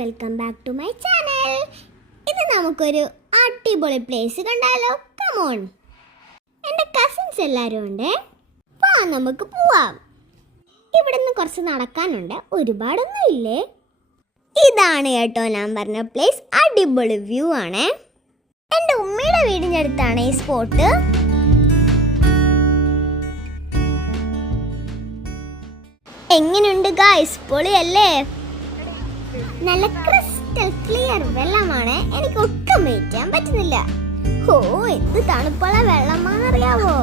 Welcome back to my channel. ഇത് നമുക്കൊരു അടിപൊളി പ്ലേസ് കണ്ടാലോ? കമോൺ, എൻ്റെ കസിൻസ് എല്ലാവരും ഉണ്ട്. നമുക്ക് പോവാം. ഇവിടുന്ന് കുറച്ച് നടക്കാനുണ്ട്, ഒരുപാടൊന്നും ഇല്ലേ. ഇതാണ് കേട്ടോ ഞാൻ പറഞ്ഞ പ്ലേസ്. അടിപൊളി വ്യൂ ആണ്. എൻ്റെ ഉമ്മയുടെ വീടിൻ്റെ അടുത്താണ് ഈ സ്പോട്ട്. എങ്ങനെയുണ്ട് ഗായ്സ്? പൊളിയല്ലേ? നല്ല ക്രിസ്റ്റൽ ക്ലിയർ വെള്ളമാണ്. എനിക്ക് ഒട്ടും വെയിറ്റ് ചെയ്യാൻ പറ്റുന്നില്ല. ഓ, എന്ത് തണുപ്പുള്ള വെള്ളമാണെന്നറിയാവോ?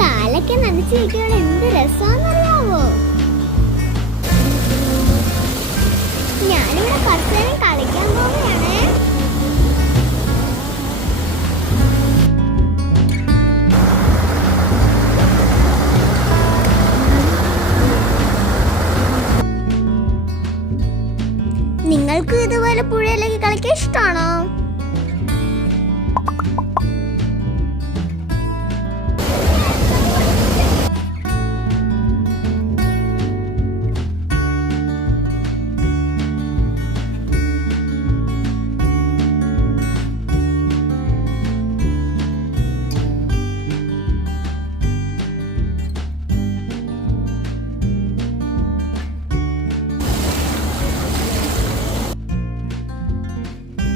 കാലൊക്കെ നനച്ച് വെക്കുമ്പോൾ എന്ത് രസമാണെന്നറിയാവോ? ഞാനിവിടെ കുറച്ച് നേരം കളിക്കാൻ പോവുകയാണ്. നിങ്ങൾക്ക് ഇതുപോലെ പുഴയിലേക്ക് കളിക്കാൻ ഇഷ്ടമാണോ?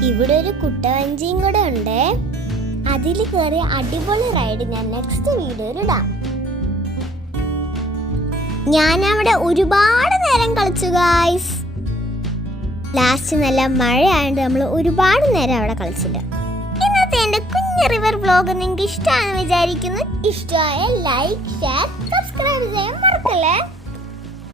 ഇവിടെ ഒരു കുട്ടവഞ്ചിയും കൂടെ ഉണ്ട്. അതിൽ കയറി അടിപൊളി റൈഡ് ഞാൻ നെക്സ്റ്റ് വീഡിയോയിൽ ഇടാം. ഞാൻ അവിടെ ഒരുപാട് നേരം കളിച്ചു ഗായ്സ്. ലാസ്റ്റ് നല്ല മഴയായതുകൊണ്ട് നമ്മൾ ഒരുപാട് നേരം അവിടെ കളിച്ചില്ല. ഇന്നത്തെ എൻ്റെ കുഞ്ഞു റിവർ വ്ലോഗ് നിങ്ങൾക്ക് ഇഷ്ടമാണെന്ന് വിചാരിക്കുന്നു. ഇഷ്ടമായ ലൈക്ക്, ഷെയർ, സബ്സ്ക്രൈബ് ചെയ്യാൻ മറക്കല്ലേ.